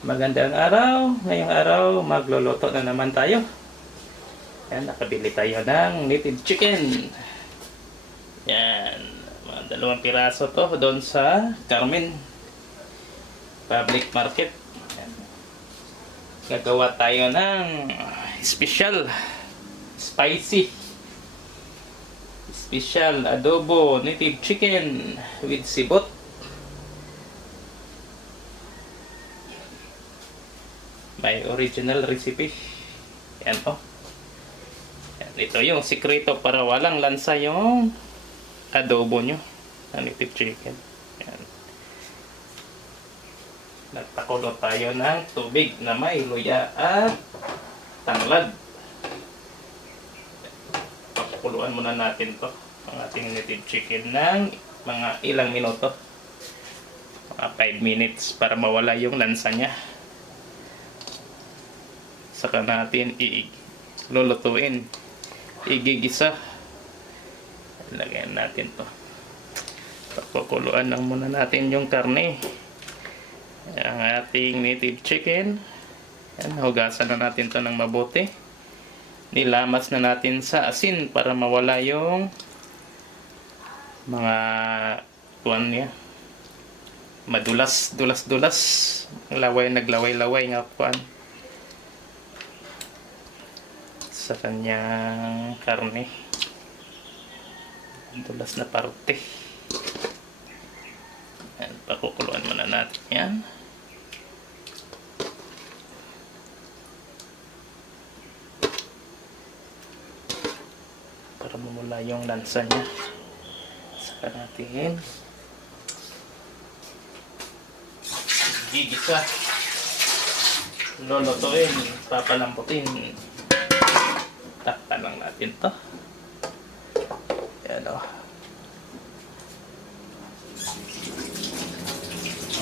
Magandang araw. Ngayong araw, magluluto na naman tayo. Yan, nakabili tayo ng native chicken. Yan, mga 2 piraso to doon sa Carmen Public Market. Yan. Gagawa tayo ng special, special adobo native chicken with sibot. May original recipe. Yan o. Yan, ito yung sikreto para walang lansa yung adobo nyo ng native chicken. Yan. Nagpakulo tayo ng tubig na may luya at tanglad. Papakuluan muna natin to ang ating native chicken ng mga ilang minuto. Mga 5 minutes para mawala yung lansa nya. Saka natin lulutuin, igigisa. Lagyan natin to. Pakukuluan lang muna natin yung karne, ang ating native chicken. Yan, hugasan na natin to ng mabuti. Nilamas na natin sa asin para mawala yung mga tuwan niya, madulas, dulas, naglaway-laway nga kuan sa kanyang karne, dulas na parte. Yan, pakukuluan muna natin yan. Para mamula yung lansa niya. Saka natin gigisa, lulutuin, papalamputin. Takpan lang natin to. Yan o.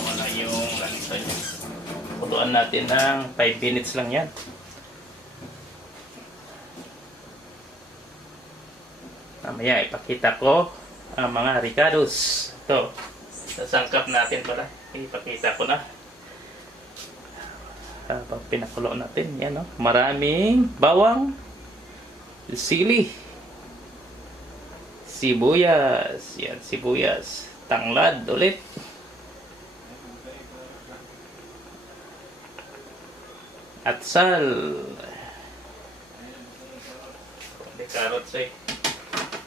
Wala yung lansa niya. Putuan natin ng 5 minutes lang yan. Mamaya ipakita ko ang mga ricados. Ito. Sasangkap natin pala. Ipakita ko na. Habang pinakulo natin. Yan o. Maraming bawang, sili, sibuyas, yan, sibuyas, tanglad ulit, at sal, carrots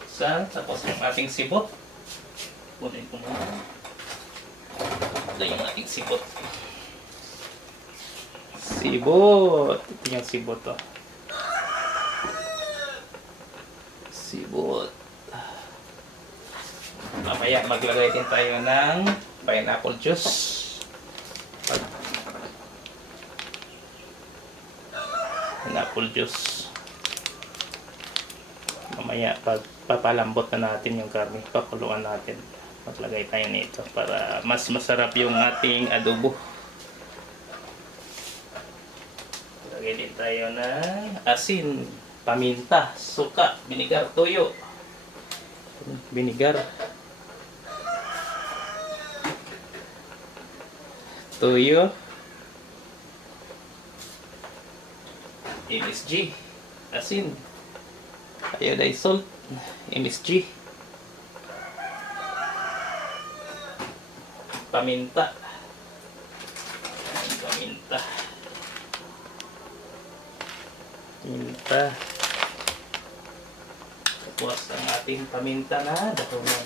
sal, tapos yung ating sibot. Kunin ko muna. Ito yung ating sibot. Ito yung sibot to. Sibot. Mamaya maglagay din tayo ng pineapple juice. Pineapple juice. Mamaya pag papalambot na natin yung karne, pakuluan natin. Maglagay tayo nito para mas masarap yung ating adobo. Lagay din tayo ng asin, paminta, suka, binigar, toyo. Binigar, toyo, MSG, asin, iodized salt, MSG, paminta, paminta. Tapos ang ating paminta na dahonan,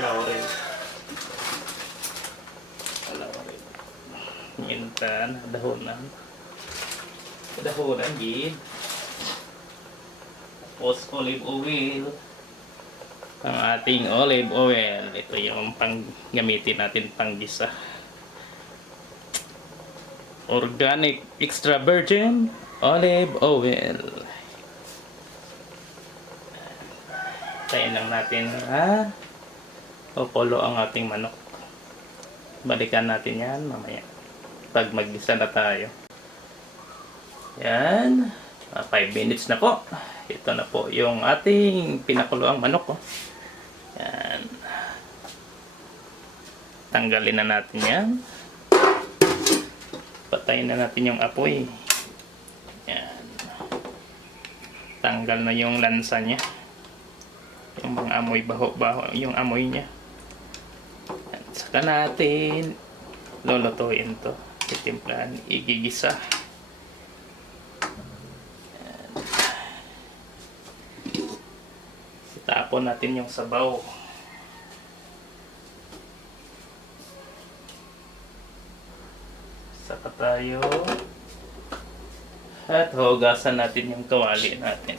laurel, paminta na dahonan, gid. Tapos olive oil, ang ating olive oil. Ito yung gamitin natin panggisa. Organic extra virgin olive oil. Tayin lang natin populo ang ating manok. Balikan natin yan mamaya pag maggisa na tayo. Yan, 5 minutes na po. Ito na po yung ating pinakuloang manok. Yan. Tanggalin na natin yan. patayin na natin yung apoy. Yan. Tanggal na yung lansa niya. Yung mga amoy baho-baho, yung amoy niya. Yan. Saka natin lulutuin to. Titimplahan, igigisa. Yan. Itapon natin yung sabaw. Saka tayo at hugasan natin yung kawali natin.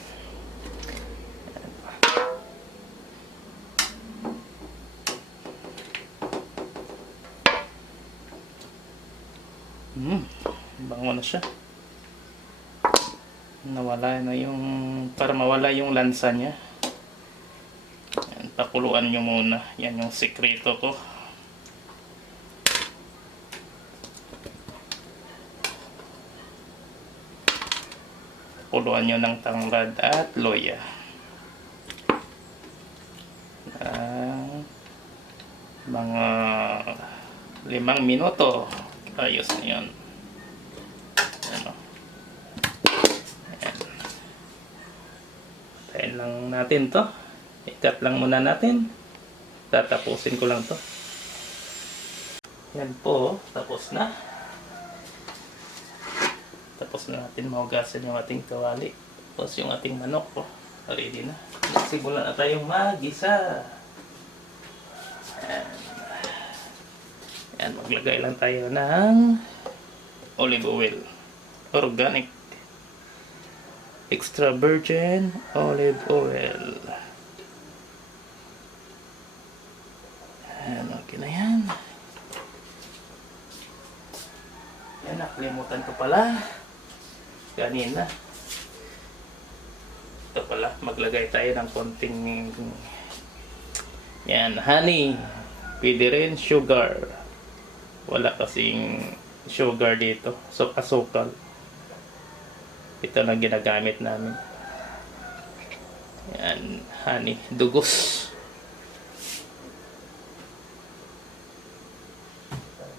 Bango na siya. Nawala na yung, para mawala yung lansa niya. Yan, pakuluan nyo muna. Yan yung sikreto ko. Pakuluan nyo ng tanglad at loya. Mga 5 minuto. Ayos na yun. Ano? Ayan. Tayin lang natin to. Ikat lang muna natin. Tatapusin ko lang to. Yan po. Tapos na. Tapos na natin mahugasan yung ating kawali. Tapos yung ating manok po. Ready na. Simulan na tayong mag-isa. Ayan. Ayan, maglagay lang tayo ng olive oil. Organic. Extra virgin olive oil. Ayan, okay na yan. Ayan, nakalimutan ko pala. Kanina. Ito pala, maglagay tayo ng konting yan, honey. Pwede rin sugar. Wala kasing sugar dito. So, asukal. Ito na ginagamit namin. Yan, honey. Dugos.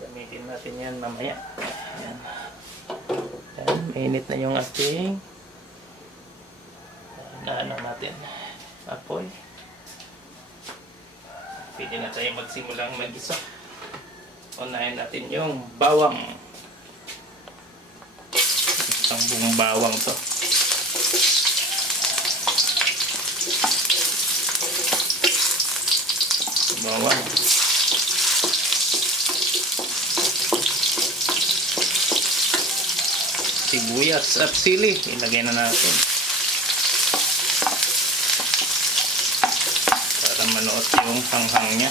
Gamitin natin yan mamaya. Yan. Yan, mainit na yung ating ano natin. Apoy. Pwede na tayo magsimulang mag-isa. Unahin natin yung bawang. Isang buong bawang to. Bawang. Sibuyas at sili. Ilagay na natin. Para manuot yung hanghang niya.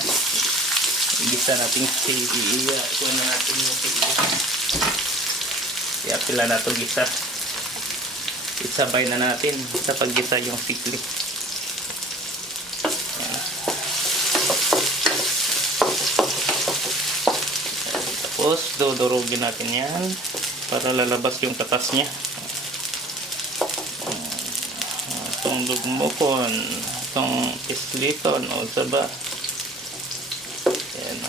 Igisa natin sili. Ikuha na natin yung sili. Pila na ito gisa. Isabay na natin sa paggisa yung sili. Tapos dudurugin natin yan para lalabas yung katas niya. Itong lugmokon, itong isliton o saba. Ayan.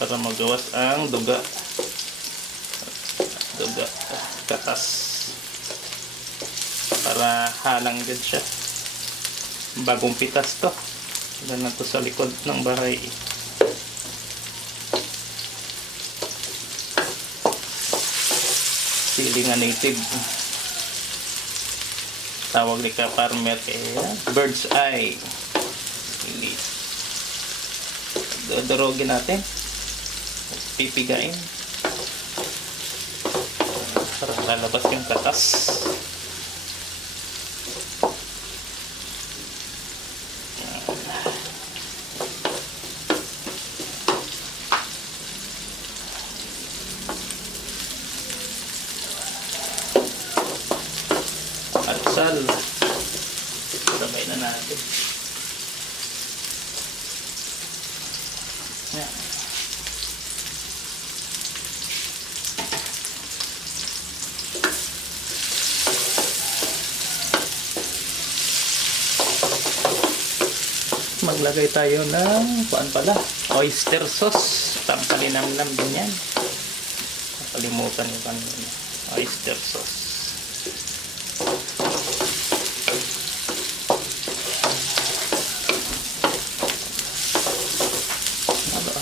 Para magawas ang duga. Duga, katas. Para halang din siya. Bagong pitas to. Ilan na to sa likod ng bahay. Sili nga native. Tawag ni ka farmer bird's eye. Sili. Dodorogin natin. Pipigain. Para lalabas yung katas. Atsal. Sabay na natin. Yan. Maglagay tayo ng kuan pala, oyster sauce. Pampalinamnam din yan. Nakalimutan yung kanina. Oyster sauce.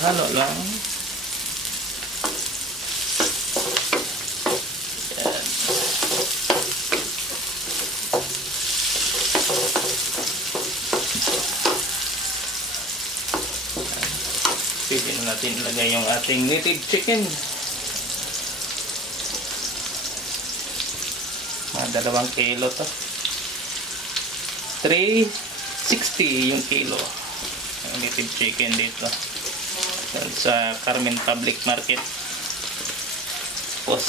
Halo-halo lang. Yan. Pwede na natin ilagay yung ating native chicken. Mga 2 kilo to. 360 yung kilo. Yung native chicken dito. Sa Carmen Public Market. Tapos,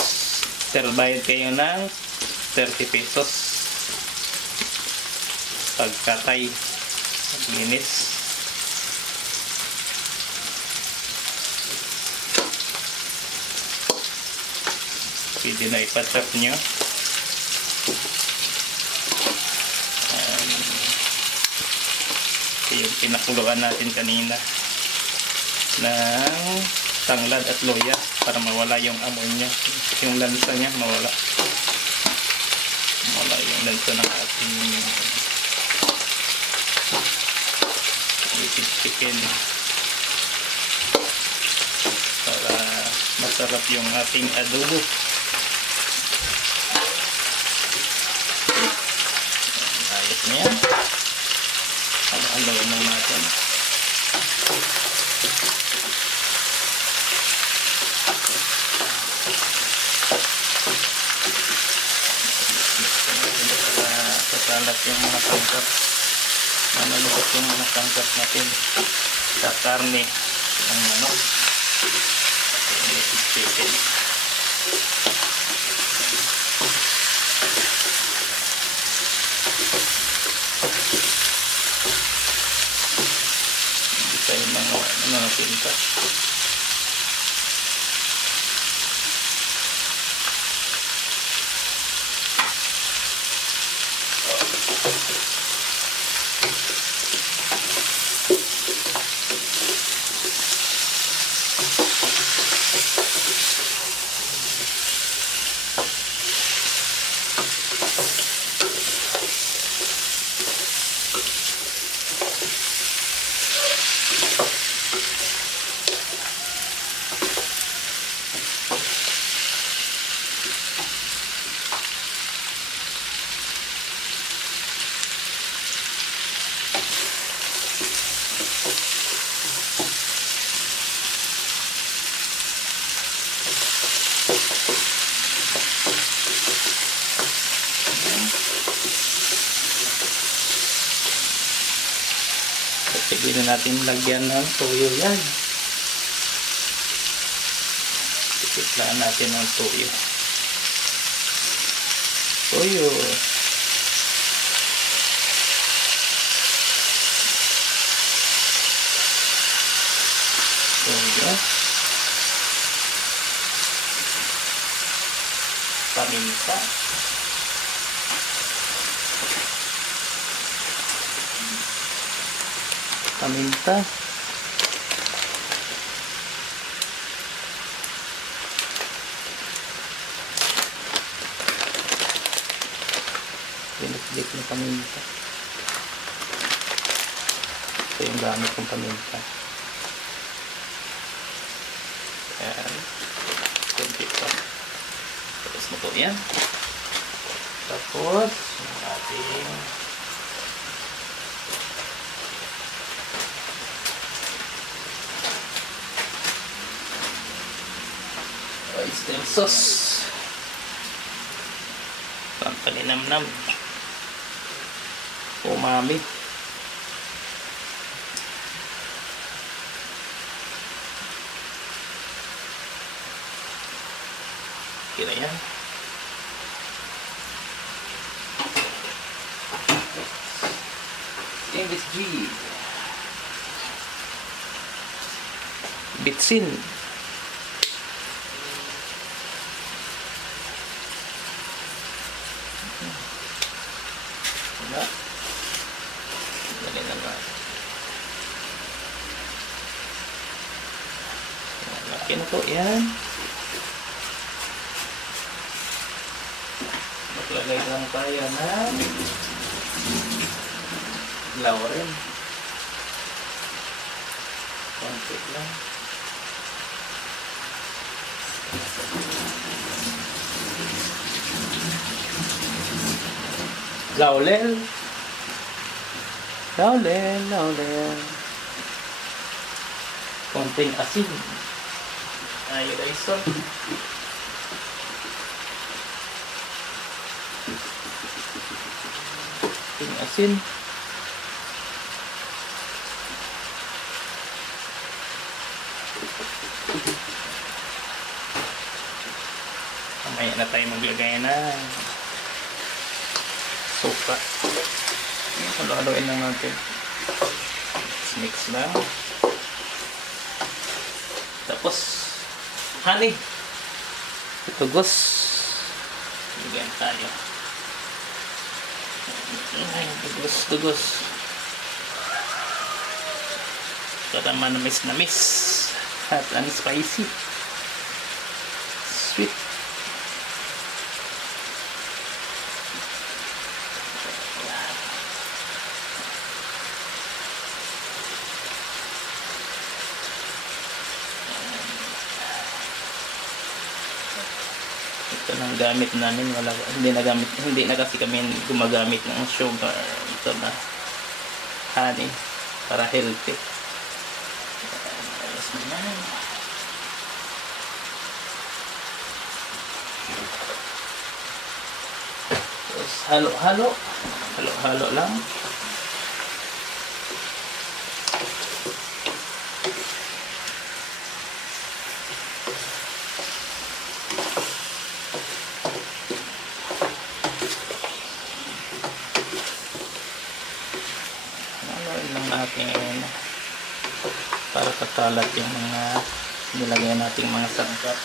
sir, bayad kayo ng 30 pesos. Pagkatay. Linis. Pwede na ipachop nyo. Yung pinakuluan natin kanina ng tanglad at luya para mawala yung amoy niya, yung lansa niya mawala yung lansa ng ating native chicken para masarap yung ating adobo. Ayos na yan. Halo-haloin lang natin. Para sasalat yung mga sangkap. Manulusot yung mga sangkap natin sa karne ng manok. Native chicken. Yung mga pinta. Pwede na natin lagyan ng toyo yan. Tiplaan natin ng toyo. Toyo. Toyo. Paminta. Paminta. Pilit-pilit na paminta. Ito yung gamit kong paminta. Ayan. Kunti pa. Tapos mo po yan. Tapos, yung ating oyster sauce. Pampalinamnam. Umami. Okay na yan. English G. Bitsin. Wala. Dali naman. Laki na po yan. Maglagay lang tayo ng laurel. Konti lang. Laurel. Laurel. Konting asin. Iodized salt. Konting asin. Mamaya na tayo maglagay na suka. Halo-haloin lang natin. Mix lang. Tapos honey. Tugos. Bigyan tayo. Tugos. Para manamis-namis. Hot and spicy. Sweet. Ito nang gamit namin, hindi na kasi kami gumagamit ng sugar. Ito na honey para healthy. Ayos na yan. Tapos halo-halo lang. Natin para kakalat yung mga nilagay nating mga sangkap.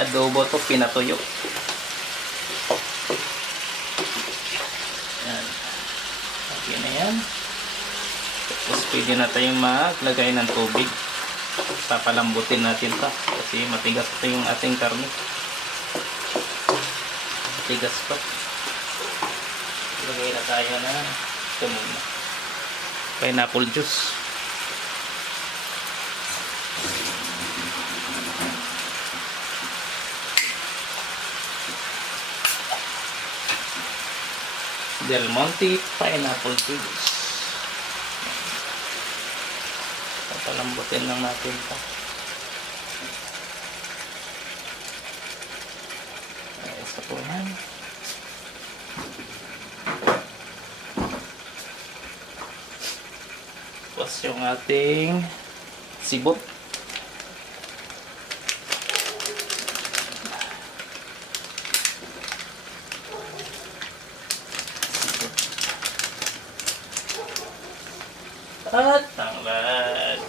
Adobo to, pinatuyo. Yan. Okay na yan. Tapos pwede na tayong maglagay ng tubig. Papalambutin natin pa kasi matigas pa yung ating karne. Matigas pa. Lagay na tayo na ito muna. Pineapple juice. Del Monte pineapple juice. Papalambutin lang natin ito. Ayos na po yan. Tapos yung ating sibot. At tanglad.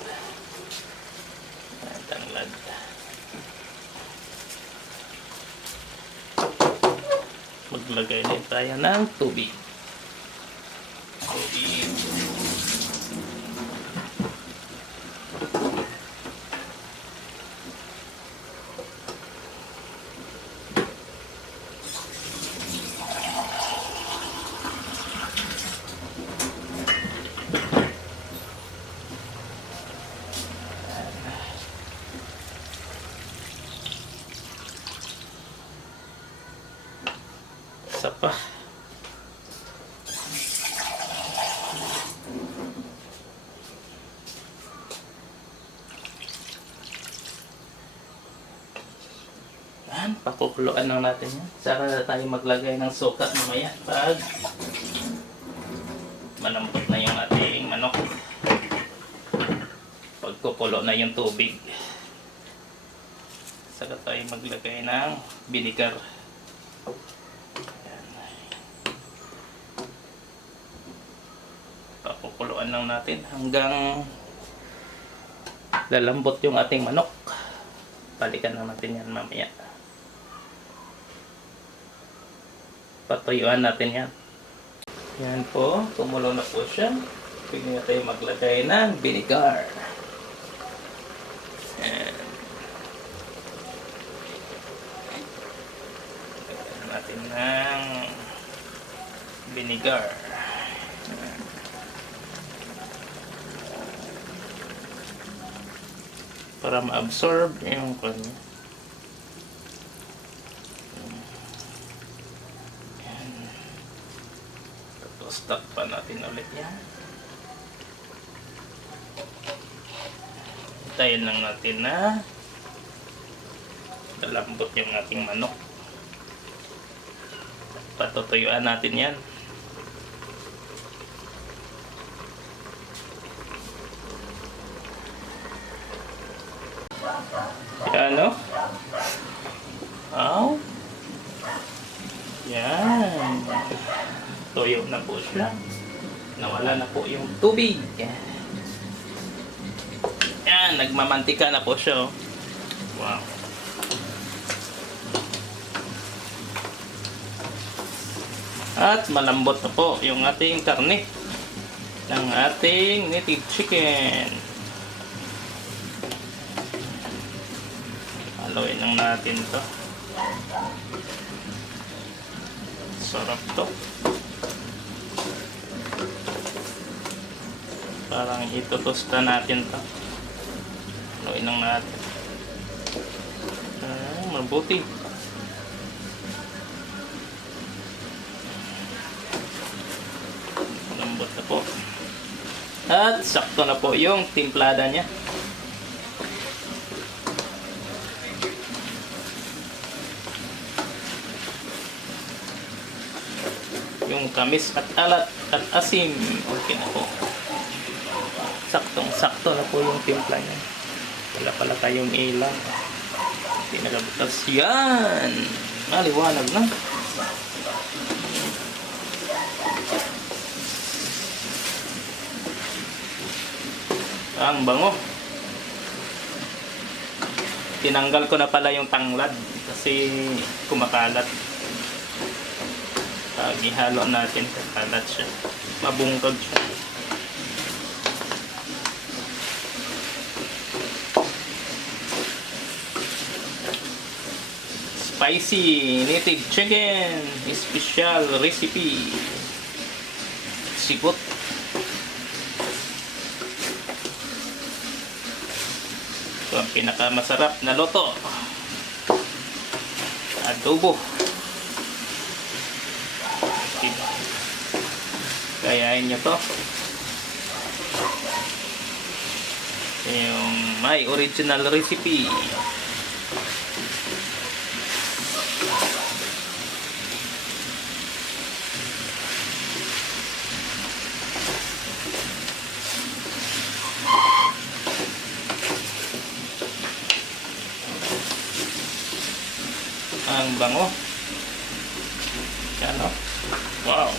Maglagay din tayo ng tubig. Isa pa. Pakukuluan lang natin yan. Saka tayo maglagay ng suka mamaya pag malambot na yung ating manok. Pagkukulo na yung tubig. Saka tayo maglagay ng vinegar. Ayan. Pakukuluan lang natin hanggang lalambot yung ating manok. Balikan na natin yan mamaya. Patuyuan natin yan. Yan po, kumulo na po siya. Pwede na tayo maglagay ng vinegar. Yan. Lagyan natin ng vinegar. Yan. Para ma-absorb yung kanya. Stop pa natin ulit yan. Hintayin lang natin na lalambot yung ating manok. Patutuyuan natin yan. Yan o. Oh. Yan. Tuyo na po siya. Nawala na po yung tubig. Yan, nagmamantika na po siya. Oh. Wow. At malambot na po yung ating karne ng ating native chicken. Haluin lang natin to. Sarap to. Parang itutosta natin to. Haluin lang natin. Mabuti. Malambot na po. At sakto na po yung timplada niya. Yung tamis at alat at asim. Okay na po. Saktong-sakto na po yung timpla niya. Wala pala tayong ilaw. Hindi nagabutas. Yan! Maliwanag na. Ang bango. Tinanggal ko na pala yung tanglad kasi kumakalat. Pag ihalo natin, kakalat siya. Mabungkag siya. Spicy native chicken special recipe. Sigot. Ito ang pinakamasarap na luto. Adobo. Kayain nyo to. Yung my original recipe. Ang bango. Yan o. Wow.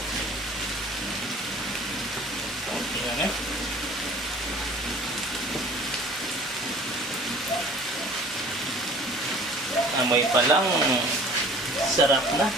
Yan eh. Amoy pa lang. Sarap na.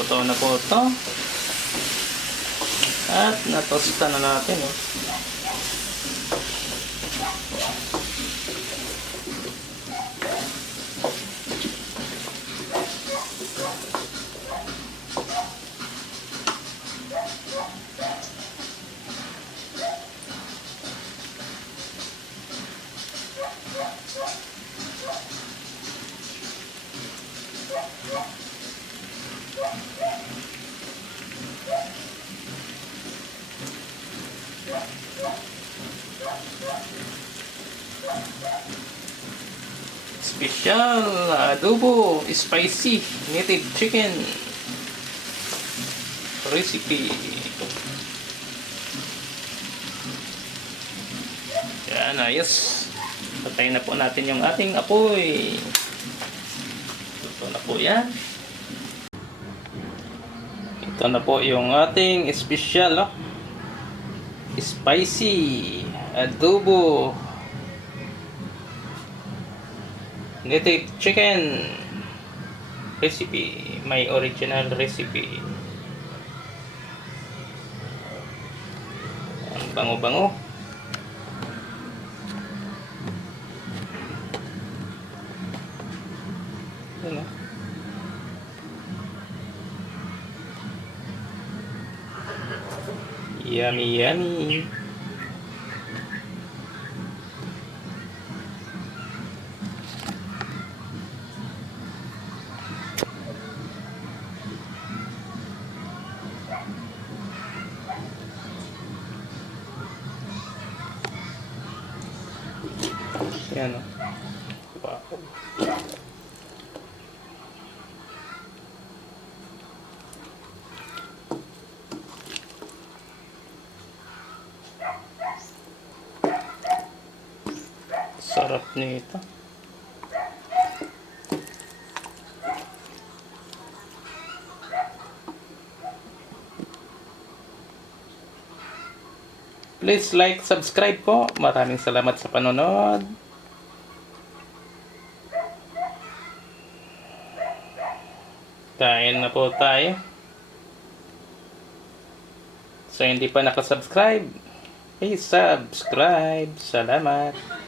Luto na po ito. At natosta na natin. Oh. Special adobo spicy native chicken recipe. Yan, ayos. Patayin na po natin yung ating apoy. Ito na po yan. Ito na po yung ating special spicy adobo native chicken recipe. My original recipe. Ang bango-bango. Ano? Yummy, yummy. Yan o. Wow. Sarap nito. Please like, subscribe po. Maraming salamat sa panonood. Kain na po tayo. So, hindi pa nakasubscribe, please subscribe. Salamat.